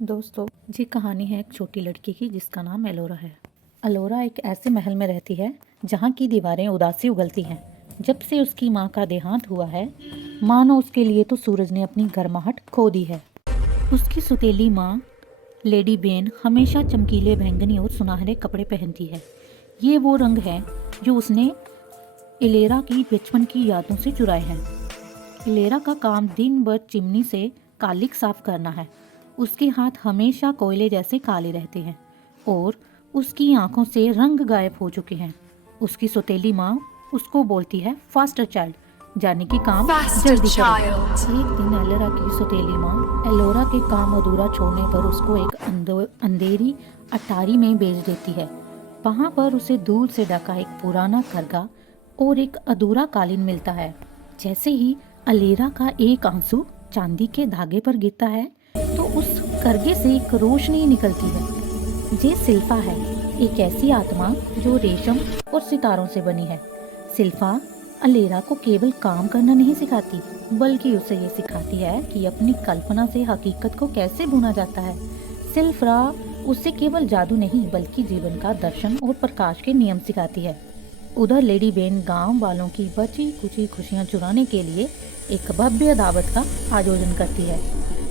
दोस्तों, ये कहानी है एक छोटी लड़की की जिसका नाम एलोरा है। एलोरा एक ऐसे महल में रहती है जहाँ की दीवारें उदासी उगलती हैं। जब से उसकी माँ का देहांत हुआ है, मानो उसके लिए तो सूरज ने अपनी गर्माहट खो दी है। उसकी सुतीली माँ लेडी बेन हमेशा चमकीले बैंगनी और सुनहरे कपड़े पहनती है। ये वो रंग है जो उसने एलेरा की बचपन की यादों से चुराए हैं। एलेरा का काम दिन भर चिमनी से कालिक साफ करना है। उसके हाथ हमेशा कोयले जैसे काले रहते हैं और उसकी आंखों से रंग गायब हो चुके हैं। उसकी सौतेली माँ उसको बोलती है फास्टर चाइल्ड, जाने की काम जल्दी करो। एक दिन एलोरा की सौतेली माँ एलोरा के काम अधूरा छोड़ने पर उसको एक अंधेरी अटारी में भेज देती है। वहाँ पर उसे धूल से ढका एक पुराना करगा और एक अधूरा कालीन मिलता है। जैसे ही एलेरा का एक आंसू चांदी के धागे पर गिरता है तो उस करगे से एक रोशनी निकलती है। ये सिल्फा है, एक ऐसी आत्मा जो रेशम और सितारों से बनी है। सिल्फा एलेरा को केवल काम करना नहीं सिखाती, बल्कि उसे ये सिखाती है कि अपनी कल्पना से हकीकत को कैसे भुना जाता है। सिल्फा उसे केवल जादू नहीं बल्कि जीवन का दर्शन और प्रकाश के नियम सिखाती है। उधर लेडी बेन गांव वालों की बची कुची खुशियां चुराने के लिए एक भव्य दावत का आयोजन करती है।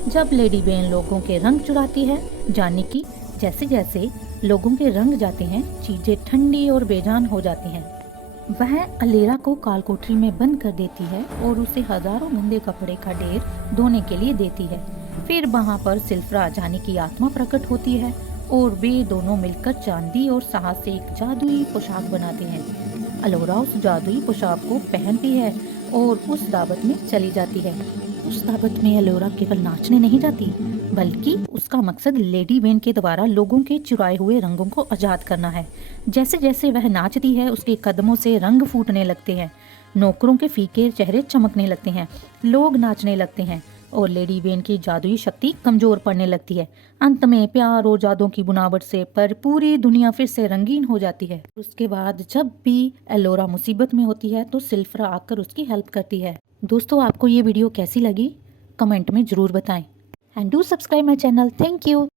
जब लेडी बेन लोगों के रंग चुराती है, जाने की जैसे जैसे लोगों के रंग जाते हैं, चीजें ठंडी और बेजान हो जाती हैं। वह एलेरा को कालकोठरी में बंद कर देती है और उसे हजारों गंदे कपड़े का ढेर धोने के लिए देती है। फिर वहाँ पर सिल्फा जाने की आत्मा प्रकट होती है और वे दोनों मिलकर चांदी और साहस से एक जादुई पोशाक बनाते हैं। एलोरा उस जादुई पोशाक को पहनती है और उस दावत में चली जाती है। उस दावत में एलोरा केवल नाचने नहीं जाती, बल्कि उसका मकसद लेडी बेन के द्वारा लोगों के चुराए हुए रंगों को आजाद करना है। जैसे जैसे वह नाचती है, उसके कदमों से रंग फूटने लगते हैं, नौकरों के फीके चेहरे चमकने लगते हैं, लोग नाचने लगते हैं और लेडी बेन की जादुई शक्ति कमजोर पड़ने लगती है। अंत में प्यार और जादू की बुनावट से पर पूरी दुनिया फिर से रंगीन हो जाती है। उसके बाद जब भी एलोरा मुसीबत में होती है तो सिल्फा आकर उसकी हेल्प करती है। दोस्तों, आपको ये वीडियो कैसी लगी कमेंट में जरूर बताएं and do subscribe my channel. Thank you.